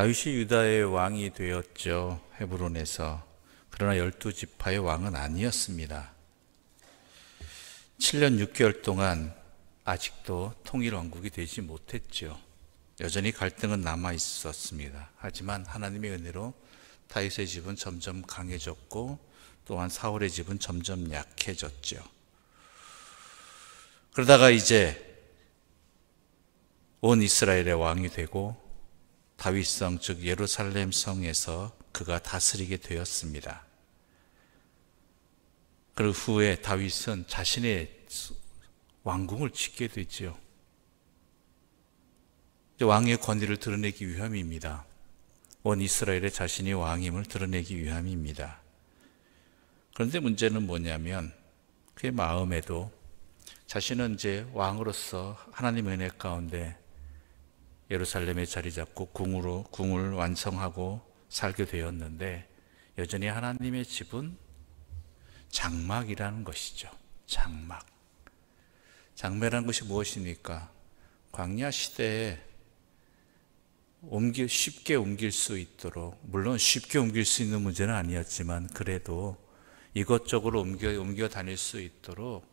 다윗이 유다의 왕이 되었죠. 헤브론에서. 그러나 12지파의 왕은 아니었습니다. 7년 6개월 동안 아직도 통일 왕국이 되지 못했죠. 여전히 갈등은 남아 있었습니다. 하지만 하나님의 은혜로 다윗의 집은 점점 강해졌고 또한 사울의 집은 점점 약해졌죠. 그러다가 이제 온 이스라엘의 왕이 되고 다윗성 즉 예루살렘 성에서 그가 다스리게 되었습니다. 그 후에 다윗은 자신의 왕궁을 짓게 되지요. 왕의 권위를 드러내기 위함입니다. 온 이스라엘의 자신이 왕임을 드러내기 위함입니다. 그런데 문제는 뭐냐면 그의 마음에도 자신은 이제 왕으로서 하나님의 은혜 가운데 예루살렘에 자리 잡고 궁을 완성하고 살게 되었는데 여전히 하나님의 집은 장막이라는 것이죠. 장막. 장막이라는 것이 무엇입니까? 광야 시대에 쉽게 옮길 수 있도록, 물론 쉽게 옮길 수 있는 문제는 아니었지만 그래도 이것저것 옮겨 다닐 수 있도록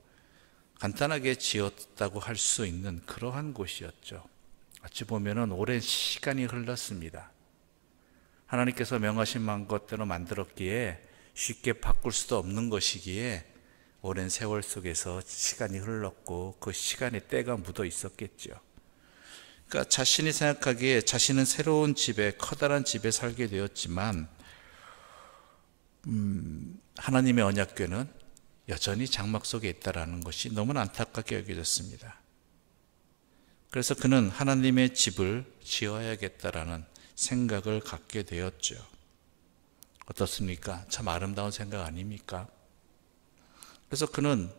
간단하게 지었다고 할 수 있는 그러한 곳이었죠. 어찌 보면은 오랜 시간이 흘렀습니다. 하나님께서 명하신 것대로 만들었기에 쉽게 바꿀 수도 없는 것이기에 오랜 세월 속에서 시간이 흘렀고 그 시간에 때가 묻어 있었겠죠. 그러니까 자신이 생각하기에 자신은 새로운 집에, 커다란 집에 살게 되었지만 하나님의 언약궤는 여전히 장막 속에 있다는 것이 너무나 안타깝게 여겨졌습니다. 그래서 그는 하나님의 집을 지어야겠다라는 생각을 갖게 되었죠. 어떻습니까? 참 아름다운 생각 아닙니까? 그래서 그는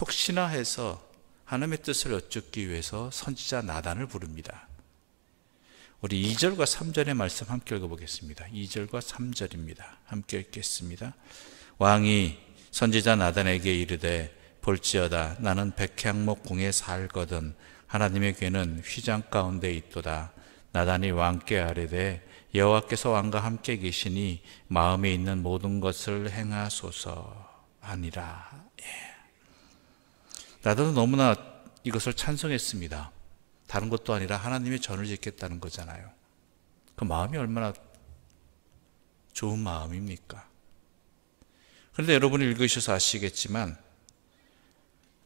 혹시나 해서 하나님의 뜻을 여쭙기 위해서 선지자 나단을 부릅니다. 우리 2절과 3절의 말씀 함께 읽어보겠습니다. 2절과 3절입니다. 함께 읽겠습니다. 왕이 선지자 나단에게 이르되 볼지어다 나는 백향목 궁에 살거든 하나님의 궤는 휘장 가운데 있도다. 나단이 왕께 아뢰되 여호와께서 왕과 함께 계시니 마음에 있는 모든 것을 행하소서 하니라. 나단은 너무나 이것을 찬성했습니다. 다른 것도 아니라 하나님의 전을 짓겠다는 거잖아요. 그 마음이 얼마나 좋은 마음입니까? 그런데 여러분이 읽으셔서 아시겠지만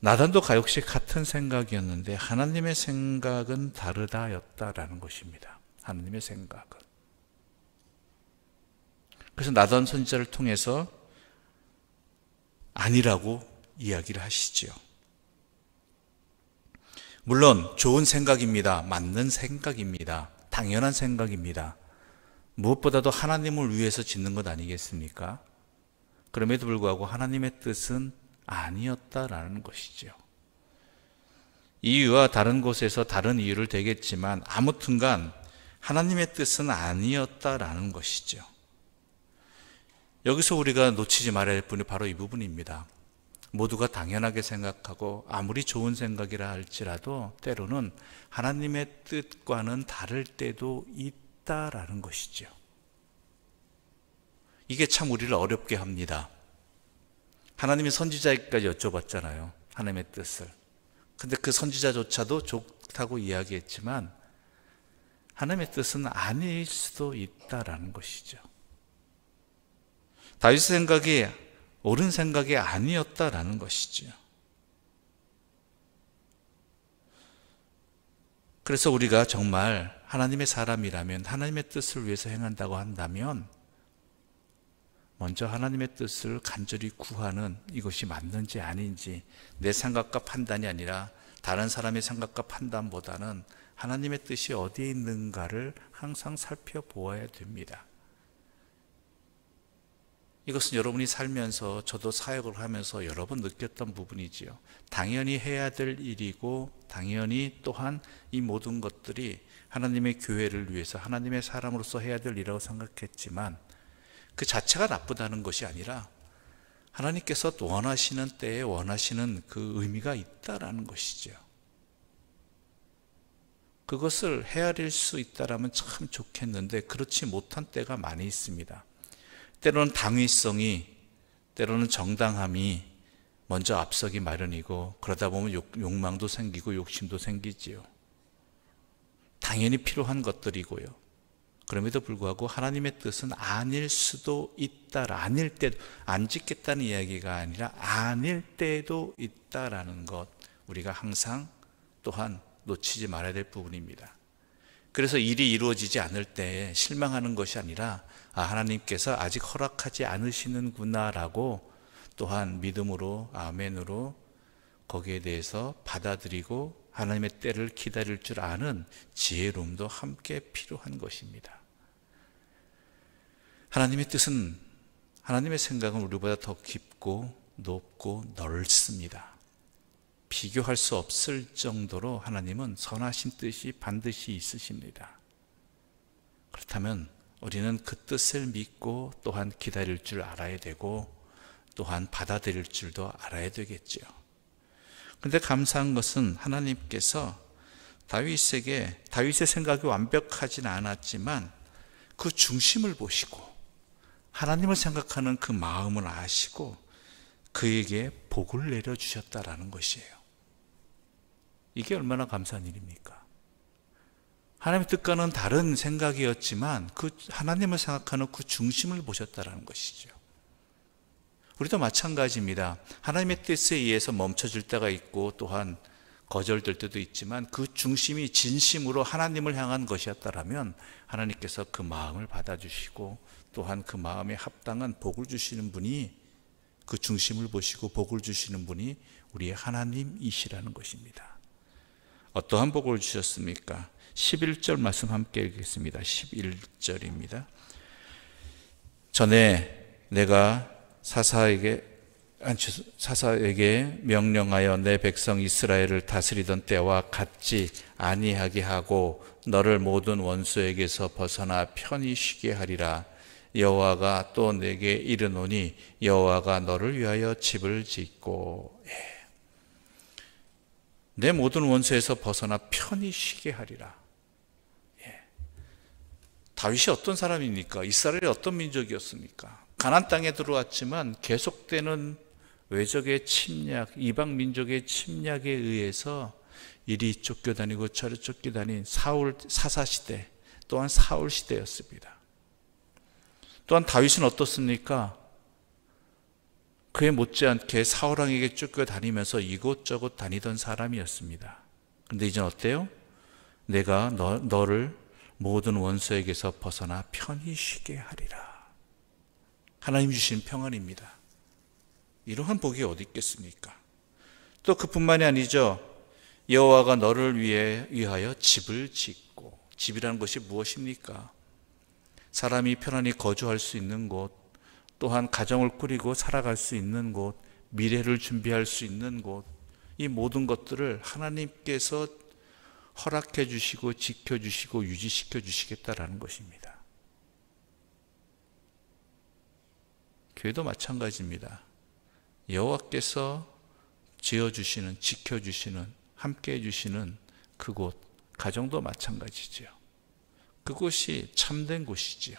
나단도 역시 같은 생각이었는데 하나님의 생각은 다르다였다라는 것입니다. 하나님의 생각은. 그래서 나단 선지자를 통해서 아니라고 이야기를 하시지요. 물론 좋은 생각입니다. 맞는 생각입니다. 당연한 생각입니다. 무엇보다도 하나님을 위해서 짓는 것 아니겠습니까? 그럼에도 불구하고 하나님의 뜻은 아니었다라는 것이죠. 이유와 다른 곳에서 다른 이유를 대겠지만 아무튼간 하나님의 뜻은 아니었다라는 것이죠. 여기서 우리가 놓치지 말아야 할 부분이 바로 이 부분입니다. 모두가 당연하게 생각하고 아무리 좋은 생각이라 할지라도 때로는 하나님의 뜻과는 다를 때도 있다라는 것이죠. 이게 참 우리를 어렵게 합니다. 하나님이 선지자에게까지 여쭤봤잖아요. 하나님의 뜻을. 근데 그 선지자조차도 좋다고 이야기했지만 하나님의 뜻은 아닐 수도 있다라는 것이죠. 다윗의 생각이 옳은 생각이 아니었다라는 것이죠. 그래서 우리가 정말 하나님의 사람이라면 하나님의 뜻을 위해서 행한다고 한다면 먼저 하나님의 뜻을 간절히 구하는 이것이 맞는지 아닌지 내 생각과 판단이 아니라 다른 사람의 생각과 판단보다는 하나님의 뜻이 어디에 있는가를 항상 살펴보아야 됩니다. 이것은 여러분이 살면서 저도 사역을 하면서 여러 번 느꼈던 부분이지요. 당연히 해야 될 일이고 당연히 또한 이 모든 것들이 하나님의 교회를 위해서 하나님의 사람으로서 해야 될 일이라고 생각했지만 그 자체가 나쁘다는 것이 아니라 하나님께서 원하시는 때에 원하시는 그 의미가 있다라는 것이죠. 그것을 헤아릴 수 있다라면 참 좋겠는데 그렇지 못한 때가 많이 있습니다. 때로는 당위성이, 때로는 정당함이 먼저 앞서기 마련이고, 그러다 보면 욕망도 생기고 욕심도 생기지요. 당연히 필요한 것들이고요. 그럼에도 불구하고 하나님의 뜻은 아닐 수도 있다. 아닐 때, 안 짓겠다는 이야기가 아니라 아닐 때도 있다라는 것, 우리가 항상 또한 놓치지 말아야 될 부분입니다. 그래서 일이 이루어지지 않을 때 실망하는 것이 아니라 하나님께서 아직 허락하지 않으시는구나라고 또한 믿음으로, 아멘으로 거기에 대해서 받아들이고 하나님의 때를 기다릴 줄 아는 지혜로움도 함께 필요한 것입니다. 하나님의 뜻은, 하나님의 생각은 우리보다 더 깊고 높고 넓습니다. 비교할 수 없을 정도로 하나님은 선하신 뜻이 반드시 있으십니다. 그렇다면 우리는 그 뜻을 믿고 또한 기다릴 줄 알아야 되고, 또한 받아들일 줄도 알아야 되겠죠. 그런데 감사한 것은 하나님께서 다윗의 생각이 완벽하진 않았지만 그 중심을 보시고 하나님을 생각하는 그 마음을 아시고 그에게 복을 내려주셨다라는 것이에요. 이게 얼마나 감사한 일입니까? 하나님의 뜻과는 다른 생각이었지만 그 하나님을 생각하는 그 중심을 보셨다라는 것이죠. 우리도 마찬가지입니다. 하나님의 뜻에 의해서 멈춰질 때가 있고 또한 거절될 때도 있지만 그 중심이 진심으로 하나님을 향한 것이었다라면 하나님께서 그 마음을 받아주시고 또한 그 마음에 합당한 복을 주시는 분이, 그 중심을 보시고 복을 주시는 분이 우리의 하나님이시라는 것입니다. 어떠한 복을 주셨습니까? 11절 말씀 함께 읽겠습니다. 11절입니다. 전에 내가 사사에게 명령하여 내 백성 이스라엘을 다스리던 때와 같지 아니하게 하고 너를 모든 원수에게서 벗어나 편히 쉬게 하리라. 여호와가 또 내게 이르노니 여호와가 너를 위하여 집을 짓고 내 모든 원수에서 벗어나 편히 쉬게 하리라. 다윗이 어떤 사람입니까? 이스라엘이 어떤 민족이었습니까? 가나안 땅에 들어왔지만 계속되는 외적의 침략, 이방 민족의 침략에 의해서 이리 쫓겨다니고 저리 쫓겨다닌 사사시대, 또한 사울 시대였습니다. 또한 다윗은 어떻습니까? 그에 못지않게 사울왕에게 쫓겨다니면서 이곳저곳 다니던 사람이었습니다. 그런데 이젠 어때요? 내가 너를 모든 원수에게서 벗어나 편히 쉬게 하리라. 하나님 주신 평안입니다. 이러한 복이 어디 있겠습니까? 또 그뿐만이 아니죠. 여호와가 너를 위하여 집을 짓고, 집이라는 것이 무엇입니까? 사람이 편안히 거주할 수 있는 곳, 또한 가정을 꾸리고 살아갈 수 있는 곳, 미래를 준비할 수 있는 곳, 이 모든 것들을 하나님께서 허락해 주시고 지켜주시고 유지시켜 주시겠다라는 것입니다. 교회도 마찬가지입니다. 여호와께서 지어주시는, 지켜주시는, 함께해 주시는 그곳, 가정도 마찬가지죠. 그곳이 참된 곳이지요.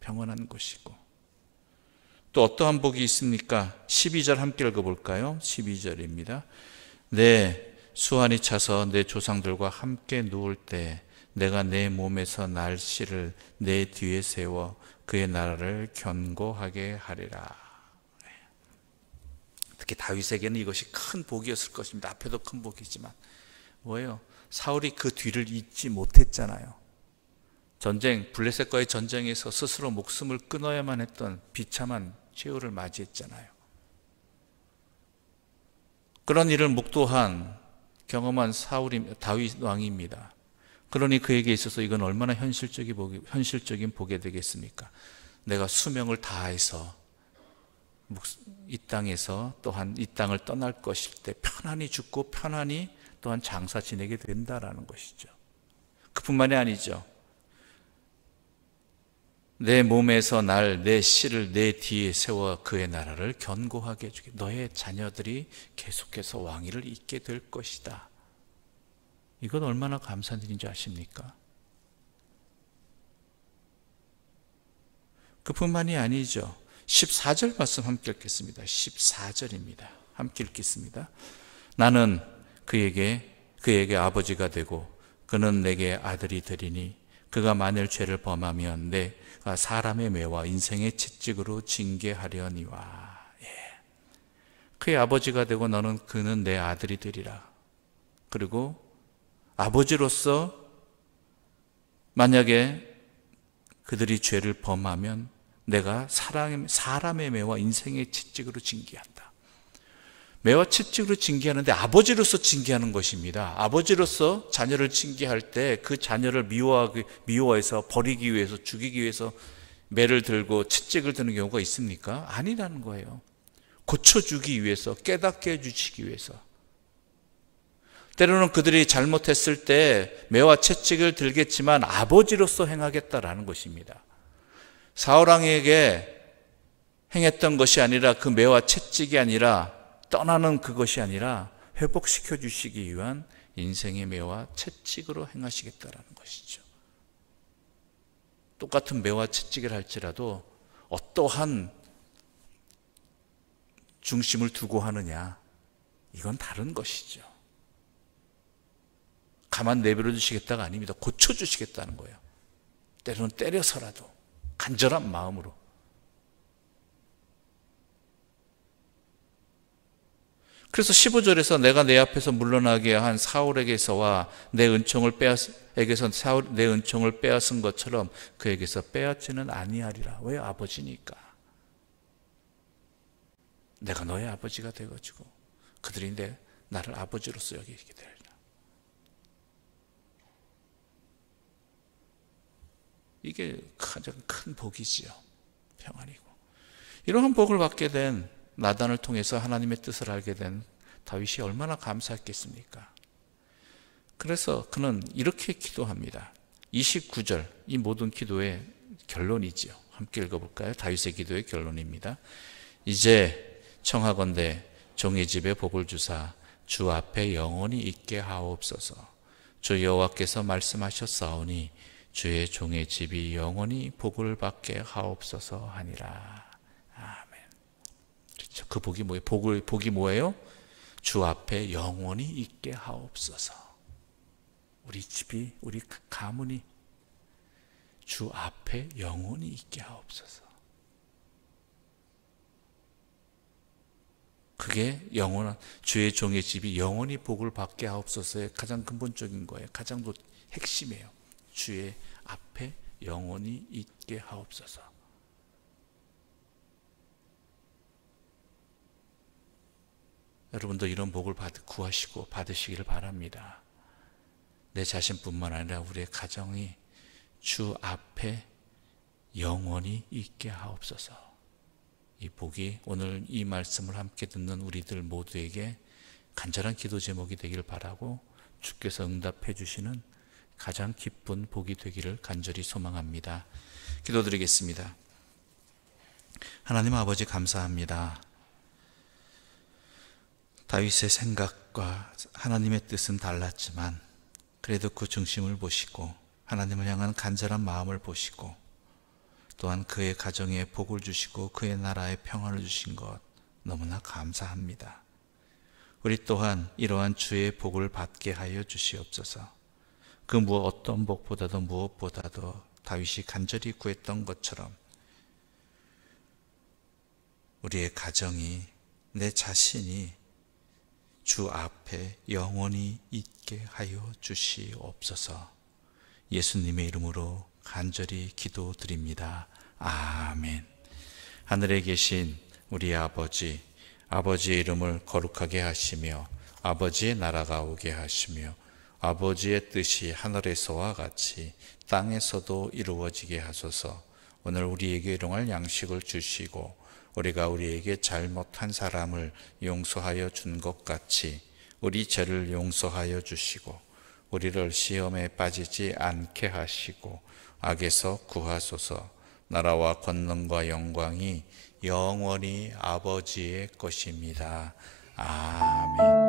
평안한 곳이고. 또 어떠한 복이 있습니까? 12절 함께 읽어볼까요? 12절입니다. 내 수완이 차서 내 조상들과 함께 누울 때 내가 내 몸에서 날씨를 내 뒤에 세워 그의 나라를 견고하게 하리라. 특히 다윗에게는 이것이 큰 복이었을 것입니다. 앞에도 큰 복이지만 뭐예요? 사울이 그 뒤를 잇지 못했잖아요. 블레셋과의 전쟁에서 스스로 목숨을 끊어야만 했던 비참한 최후를 맞이했잖아요. 그런 일을 목도한 경험한 다윗 왕입니다. 그러니 그에게 있어서 이건 얼마나 현실적인 복이 되겠습니까? 내가 수명을 다해서 이 땅에서 또한 이 땅을 떠날 것일 때 편안히 죽고 편안히 또한 장사 지내게 된다라는 것이죠. 그뿐만이 아니죠. 내 몸에서 내 씨를 내 뒤에 세워 그의 나라를 견고하게 해주게. 너의 자녀들이 계속해서 왕위를 잇게 될 것이다. 이건 얼마나 감사한 일인지 아십니까? 그뿐만이 아니죠. 14절 말씀 함께 읽겠습니다. 14절입니다. 함께 읽겠습니다. 나는 그에게 아버지가 되고 그는 내게 아들이 되리니 그가 만일 죄를 범하면 내가 사람의 매와 인생의 채찍으로 징계하려니와. 그의 아버지가 되고 그는 내 아들이 되리라. 그리고 아버지로서 만약에 그들이 죄를 범하면 내가 사람의 매와 인생의 채찍으로 징계한다. 매와 채찍으로 징계하는데 아버지로서 징계하는 것입니다. 아버지로서 자녀를 징계할 때 그 자녀를 미워해서 버리기 위해서, 죽이기 위해서 매를 들고 채찍을 드는 경우가 있습니까? 아니라는 거예요. 고쳐주기 위해서, 깨닫게 해주시기 위해서. 때로는 그들이 잘못했을 때 매와 채찍을 들겠지만 아버지로서 행하겠다라는 것입니다. 사울왕에게 행했던 것이 아니라 그 매와 채찍이 아니라 떠나는 그것이 아니라 회복시켜 주시기 위한 인생의 매와 채찍으로 행하시겠다라는 것이죠. 똑같은 매와 채찍을 할지라도 어떠한 중심을 두고 하느냐, 이건 다른 것이죠. 가만 내버려 두시겠다가 아닙니다. 고쳐주시겠다는 거예요. 때로는 때려서라도 간절한 마음으로. 그래서 15절에서 내가 내 앞에서 물러나게 한 사울에게서와 내 은총을 빼앗은 것처럼 그에게서 빼앗지는 아니하리라. 왜? 아버지니까. 내가 너의 아버지가 되어가지고 그들이 나를 아버지로서 여기게 되리라. 이게 가장 큰 복이지요. 평안이고. 이러한 복을 받게 된 나단을 통해서 하나님의 뜻을 알게 된 다윗이 얼마나 감사했겠습니까? 그래서 그는 이렇게 기도합니다. 29절, 이 모든 기도의 결론이지요. 함께 읽어볼까요? 다윗의 기도의 결론입니다. 이제 청하건대 종의 집에 복을 주사 주 앞에 영원히 있게 하옵소서. 주 여호와께서 말씀하셨사오니 주의 종의 집이 영원히 복을 받게 하옵소서 하니라. 아멘. 그렇죠. 그 복이 뭐예요? 복이 뭐예요? 주 앞에 영원히 있게 하옵소서. 우리 집이, 우리 가문이 주 앞에 영원히 있게 하옵소서. 그게 영원한 주의 종의 집이 영원히 복을 받게 하옵소서의 가장 근본적인 거예요. 가장 핵심이에요. 주의 앞에 영원히 있게 하옵소서. 여러분도 이런 복을 구하시고 받으시기를 바랍니다. 내 자신뿐만 아니라 우리의 가정이 주 앞에 영원히 있게 하옵소서. 이 복이 오늘 이 말씀을 함께 듣는 우리들 모두에게 간절한 기도 제목이 되길 바라고 주께서 응답해 주시는 가장 기쁜 복이 되기를 간절히 소망합니다. 기도드리겠습니다. 하나님 아버지 감사합니다. 다윗의 생각과 하나님의 뜻은 달랐지만 그래도 그 중심을 보시고 하나님을 향한 간절한 마음을 보시고 또한 그의 가정에 복을 주시고 그의 나라에 평안을 주신 것 너무나 감사합니다. 우리 또한 이러한 주의 복을 받게 하여 주시옵소서. 그 어떤 복보다도 무엇보다도 다윗이 간절히 구했던 것처럼 우리의 가정이, 내 자신이 주 앞에 영원히 있게 하여 주시옵소서. 예수님의 이름으로 간절히 기도드립니다. 아멘. 하늘에 계신 우리 아버지, 아버지의 이름을 거룩하게 하시며 아버지의 나라가 오게 하시며 아버지의 뜻이 하늘에서와 같이 땅에서도 이루어지게 하소서. 오늘 우리에게 일용할 양식을 주시고 우리가 우리에게 잘못한 사람을 용서하여 준 것 같이 우리 죄를 용서하여 주시고 우리를 시험에 빠지지 않게 하시고 악에서 구하소서. 나라와 권능과 영광이 영원히 아버지의 것입니다. 아멘.